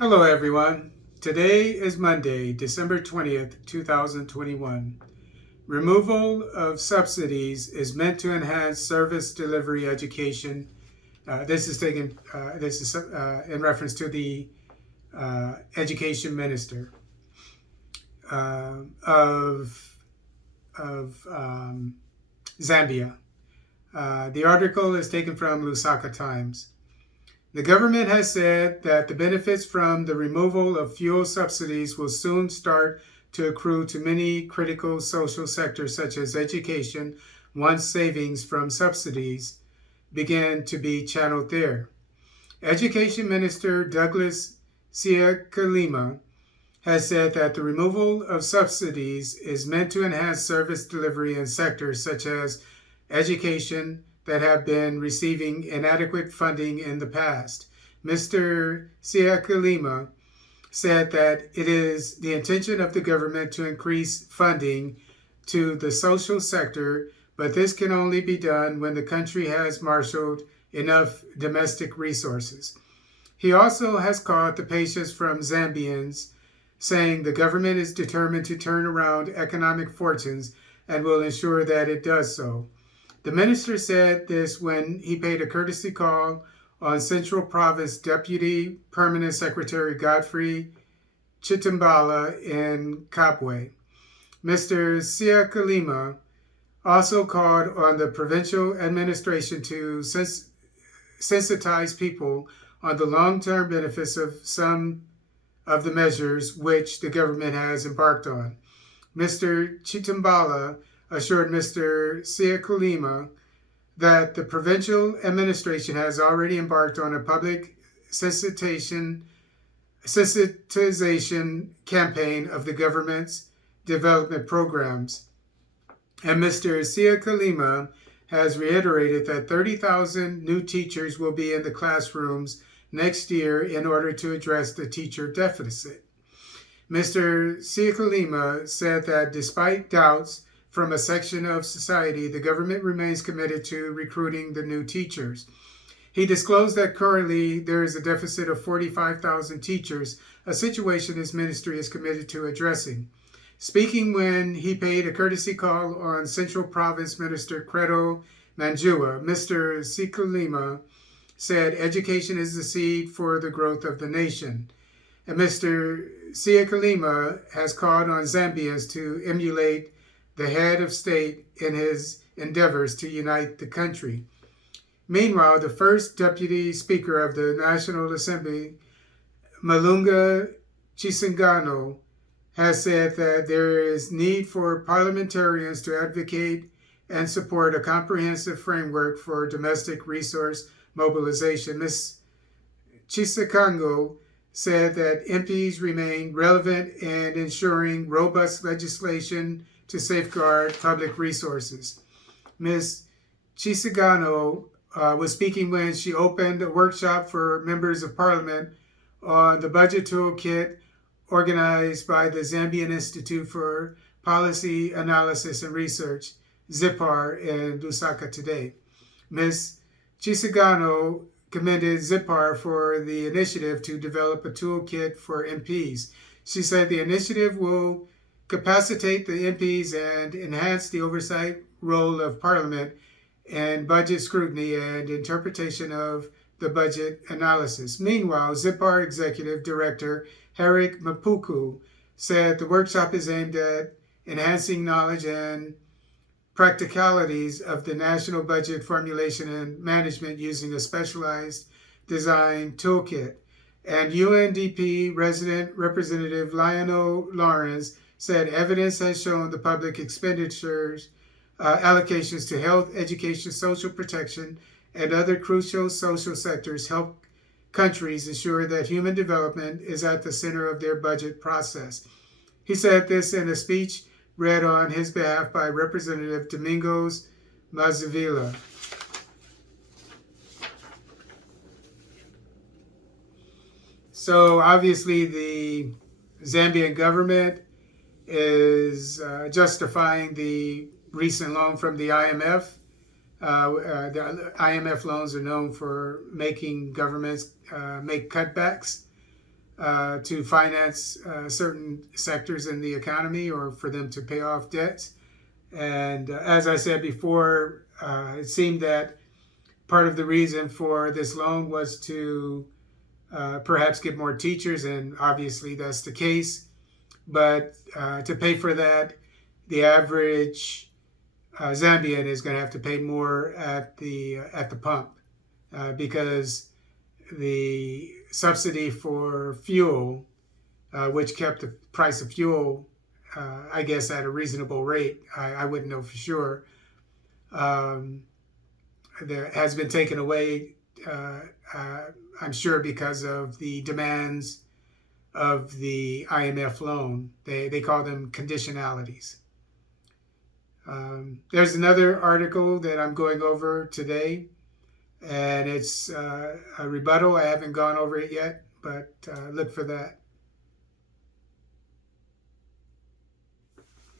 Hello, everyone. Today is Monday, December 20th, 2021. Removal of subsidies is meant to enhance service delivery education. This is in reference to the education minister of Zambia. The article is taken from Lusaka Times. The government has said that the benefits from the removal of fuel subsidies will soon start to accrue to many critical social sectors such as education once savings from subsidies begin to be channeled there. Education Minister Douglas Siakalima has said that the removal of subsidies is meant to enhance service delivery in sectors such as education, that have been receiving inadequate funding in the past. Mr. Siakalima said that it is the intention of the government to increase funding to the social sector, but this can only be done when the country has marshaled enough domestic resources. He also has called the patience from Zambians, saying the government is determined to turn around economic fortunes and will ensure that it does so. The minister said this when he paid a courtesy call on Central Province Deputy Permanent Secretary Godfrey Chitambala in Kabwe. Mr. Siakalima also called on the provincial administration to sensitize people on the long-term benefits of some of the measures which the government has embarked on. Mr. Chitambala assured Mr. Siakalima that the provincial administration has already embarked on a public sensitization campaign of the government's development programs. And Mr. Siakalima has reiterated that 30,000 new teachers will be in the classrooms next year in order to address the teacher deficit. Mr. Siakalima said that despite doubts from a section of society, the government remains committed to recruiting the new teachers. He disclosed that currently there is a deficit of 45,000 teachers, a situation his ministry is committed to addressing. Speaking when he paid a courtesy call on Central Province Minister Credo Manjua, Mr. Siakalima said education is the seed for the growth of the nation. And Mr. Siakalima has called on Zambians to emulate the head of state in his endeavors to unite the country. Meanwhile, the first deputy speaker of the National Assembly, Malunga Chisangano, has said that there is need for parliamentarians to advocate and support a comprehensive framework for domestic resource mobilization. Ms. Chisakango said that MPs remain relevant in ensuring robust legislation to safeguard public resources. Ms. Chisagano was speaking when she opened a workshop for members of parliament on the budget toolkit organized by the Zambian Institute for Policy Analysis and Research, ZIPAR, in Lusaka today. Ms. Chisagano commended ZIPAR for the initiative to develop a toolkit for MPs. She said the initiative will capacitate the MPs and enhance the oversight role of Parliament and budget scrutiny and interpretation of the budget analysis. Meanwhile, ZIPAR Executive Director Herrick Mapuku said the workshop is aimed at enhancing knowledge and practicalities of the national budget formulation and management using a specialized design toolkit. And UNDP resident representative Lionel Lawrence said evidence has shown the public expenditures allocations to health, education, social protection, and other crucial social sectors help countries ensure that human development is at the center of their budget process. He said this in a speech read on his behalf by Representative Domingos Mazavila. So obviously the Zambian government is justifying the recent loan from the IMF. The IMF loans are known for making governments make cutbacks to finance certain sectors in the economy or for them to pay off debts. And as I said before, it seemed that part of the reason for this loan was to perhaps get more teachers, and obviously that's the case. But to pay for that, the average Zambian is going to have to pay more at the pump because the subsidy for fuel, which kept the price of fuel, I guess, at a reasonable rate. I wouldn't know for sure. There has been taken away, I'm sure, because of the demands of the IMF loan. They call them conditionalities. There's another article that I'm going over today, and it's a rebuttal. I haven't gone over it yet, but look for that.